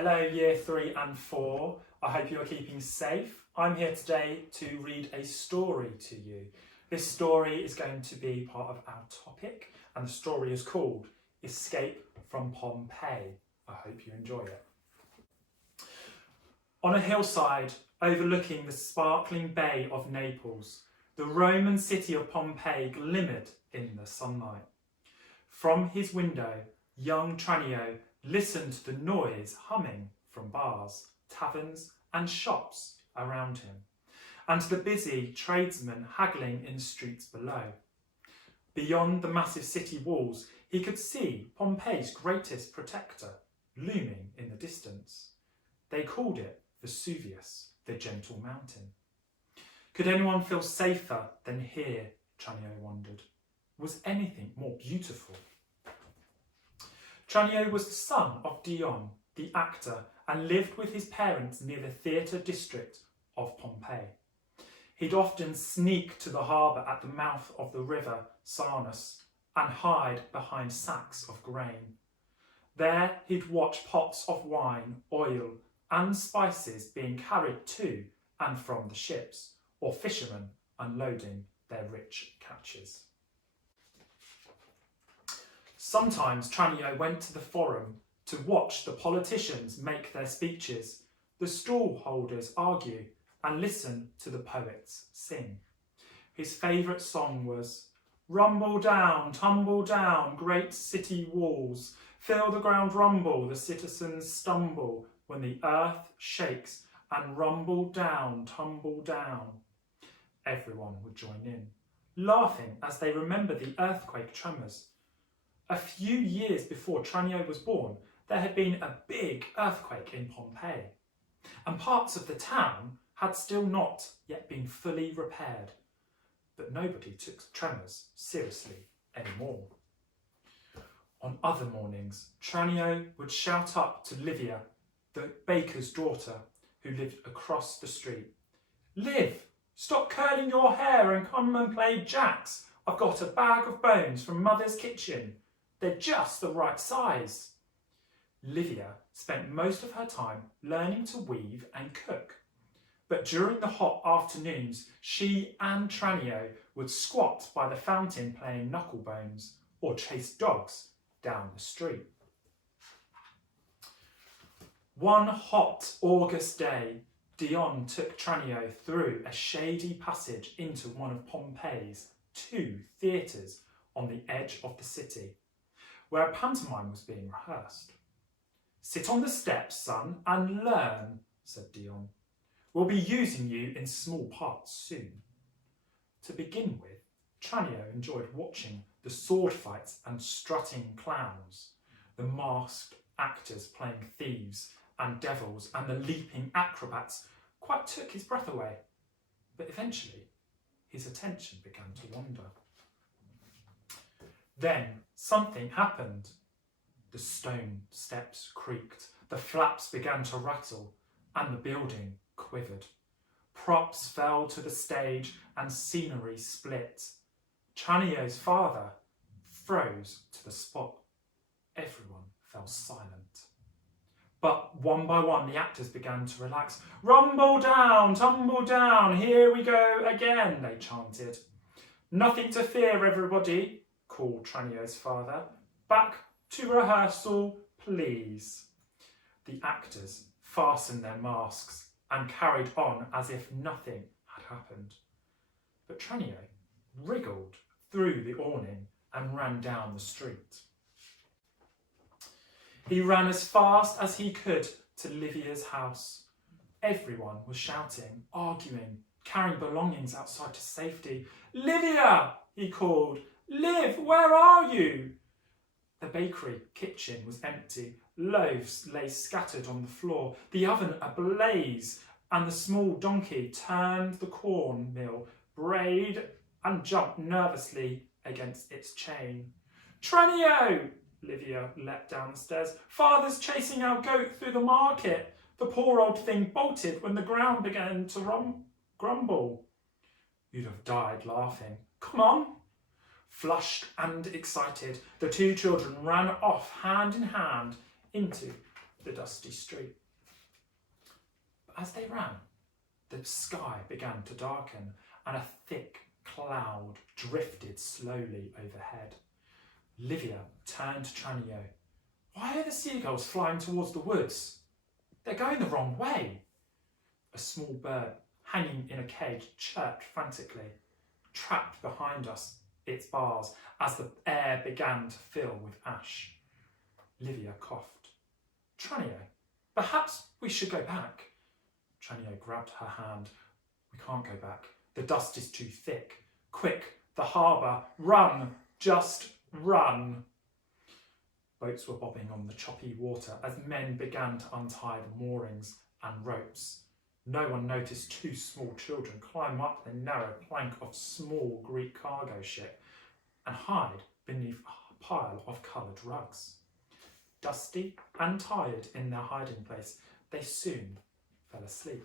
Hello Year 3 and 4, I hope you are keeping safe. I'm here today to read a story to you. This story is going to be part of our topic and the story is called Escape from Pompeii. I hope you enjoy it. On a hillside overlooking the sparkling bay of Naples, the Roman city of Pompeii glimmered in the sunlight. From his window, young Tranio listened to the noise humming from bars, taverns and shops around him, and to the busy tradesmen haggling in the streets below. Beyond the massive city walls, he could see Pompeii's greatest protector looming in the distance. They called it Vesuvius, the gentle mountain. Could anyone feel safer than here, Tranio wondered. Was anything more beautiful? Tranio was the son of Dion, the actor, and lived with his parents near the theatre district of Pompeii. He'd often sneak to the harbour at the mouth of the river Sarnus and hide behind sacks of grain. There he'd watch pots of wine, oil and spices being carried to and from the ships, or fishermen unloading their rich catches. Sometimes Tranio went to the forum to watch the politicians make their speeches, the stall holders argue, and listen to the poets sing. His favourite song was, "Rumble down, tumble down, great city walls, feel the ground rumble, the citizens stumble, when the earth shakes, and rumble down, tumble down." Everyone would join in, laughing as they remembered the earthquake tremors. A few years before Tranio was born, there had been a big earthquake in Pompeii, and parts of the town had still not yet been fully repaired. But nobody took tremors seriously anymore. On other mornings, Tranio would shout up to Livia, the baker's daughter, who lived across the street. "Liv, stop curling your hair and come and play jacks. I've got a bag of bones from Mother's kitchen. They're just the right size." Livia spent most of her time learning to weave and cook. But during the hot afternoons, she and Tranio would squat by the fountain playing knucklebones or chase dogs down the street. One hot August day, Dion took Tranio through a shady passage into one of Pompeii's 2 theatres on the edge of the city, where a pantomime was being rehearsed. "Sit on the steps, son, and learn," said Dion. "We'll be using you in small parts soon." To begin with, Tranio enjoyed watching the sword fights and strutting clowns, the masked actors playing thieves and devils, and the leaping acrobats quite took his breath away. But eventually, his attention began to wander. Then something happened. The stone steps creaked, the flaps began to rattle, and the building quivered. Props fell to the stage and scenery split. Tranio's father froze to the spot. Everyone fell silent. But one by one the actors began to relax. "Rumble down, tumble down, here we go again," they chanted. "Nothing to fear, everybody," called Tranio's father. "Back to rehearsal, please." The actors fastened their masks and carried on as if nothing had happened. But Tranio wriggled through the awning and ran down the street. He ran as fast as he could to Livia's house. Everyone was shouting, arguing, carrying belongings outside to safety. "Livia!" he called. "Liv, where are you?" The bakery kitchen was empty. Loaves lay scattered on the floor, the oven ablaze, and the small donkey turned the corn mill, brayed and jumped nervously against its chain. "Tranio!" Livia leapt down the stairs. "Father's chasing our goat through the market. The poor old thing bolted when the ground began to grumble." "You'd have died laughing. Come on." Flushed and excited, the 2 children ran off hand in hand into the dusty street. But as they ran, the sky began to darken and a thick cloud drifted slowly overhead. Livia turned to Tranio. "Why are the seagulls flying towards the woods? They're going the wrong way." A small bird hanging in a cage chirped frantically, trapped behind us its bars as the air began to fill with ash. Livia coughed. "Tranio, perhaps we should go back." Tranio grabbed her hand. "We can't go back. The dust is too thick. Quick, the harbour. Run, just run." Boats were bobbing on the choppy water as men began to untie the moorings and ropes. No one noticed two small children climb up the narrow plank of a small Greek cargo ship and hide beneath a pile of coloured rugs. Dusty and tired in their hiding place, they soon fell asleep.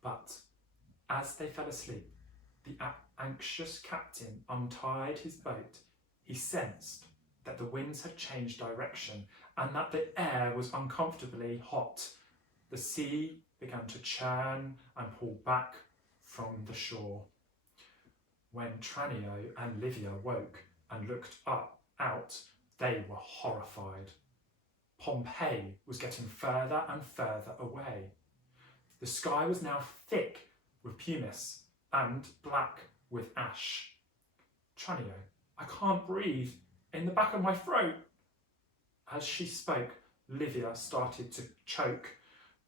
But as they fell asleep, the anxious captain untied his boat. He sensed that the winds had changed direction and that the air was uncomfortably hot. The sea began to churn and pull back from the shore. When Tranio and Livia woke and looked out, they were horrified. Pompeii was getting further and further away. The sky was now thick with pumice and black with ash. "Tranio, I can't breathe in the back of my throat." As she spoke, Livia started to choke.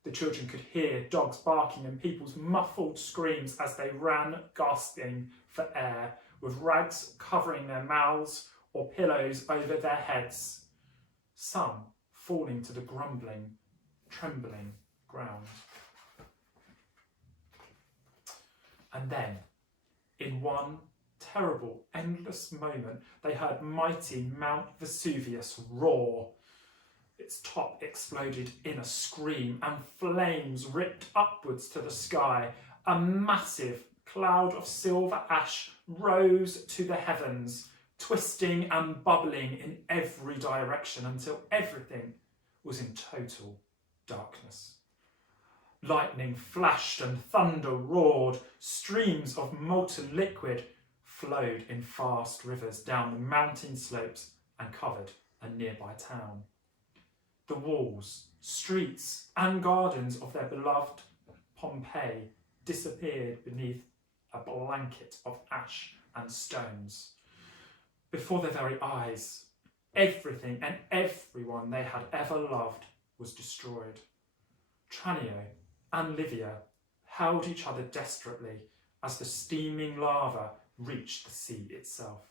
The children could hear dogs barking and people's muffled screams as they ran, gasping for air, with rags covering their mouths or pillows over their heads, some falling to the grumbling, trembling ground. And then, in one terrible, endless moment, they heard mighty Mount Vesuvius roar. Its top exploded in a scream and flames ripped upwards to the sky. A massive cloud of silver ash rose to the heavens, twisting and bubbling in every direction until everything was in total darkness. Lightning flashed and thunder roared. Streams of molten liquid flowed in fast rivers down the mountain slopes and covered a nearby town. The walls, streets and gardens of their beloved Pompeii disappeared beneath a blanket of ash and stones. Before their very eyes, everything and everyone they had ever loved was destroyed. Tranio and Livia held each other desperately as the steaming lava reached the sea itself.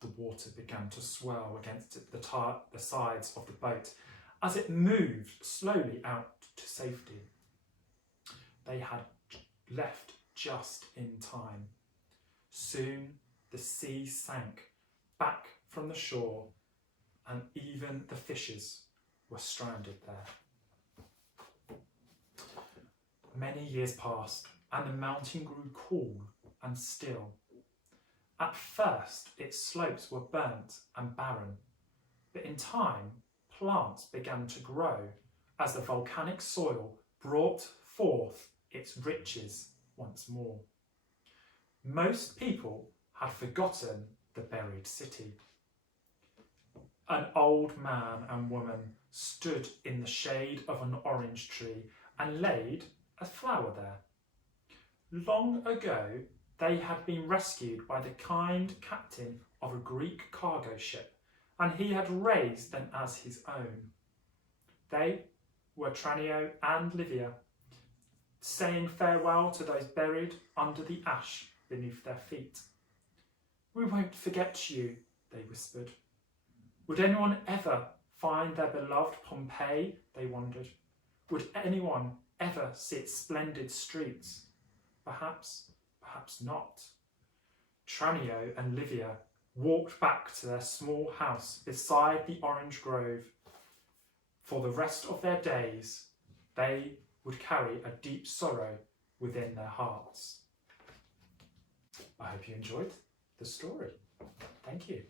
The water began to swirl against the sides of the boat as it moved slowly out to safety. They had left just in time. Soon the sea sank back from the shore and even the fishes were stranded there. Many years passed and the mountain grew cool and still. At first, its slopes were burnt and barren, but in time, plants began to grow as the volcanic soil brought forth its riches once more. Most people had forgotten the buried city. An old man and woman stood in the shade of an orange tree and laid a flower there. Long ago, they had been rescued by the kind captain of a Greek cargo ship, and he had raised them as his own. They were Tranio and Livia, saying farewell to those buried under the ash beneath their feet. "We won't forget you," they whispered. Would anyone ever find their beloved Pompeii, they wondered? Would anyone ever see its splendid streets? Perhaps not. Tranio and Livia walked back to their small house beside the orange grove. For the rest of their days, they would carry a deep sorrow within their hearts. I hope you enjoyed the story. Thank you.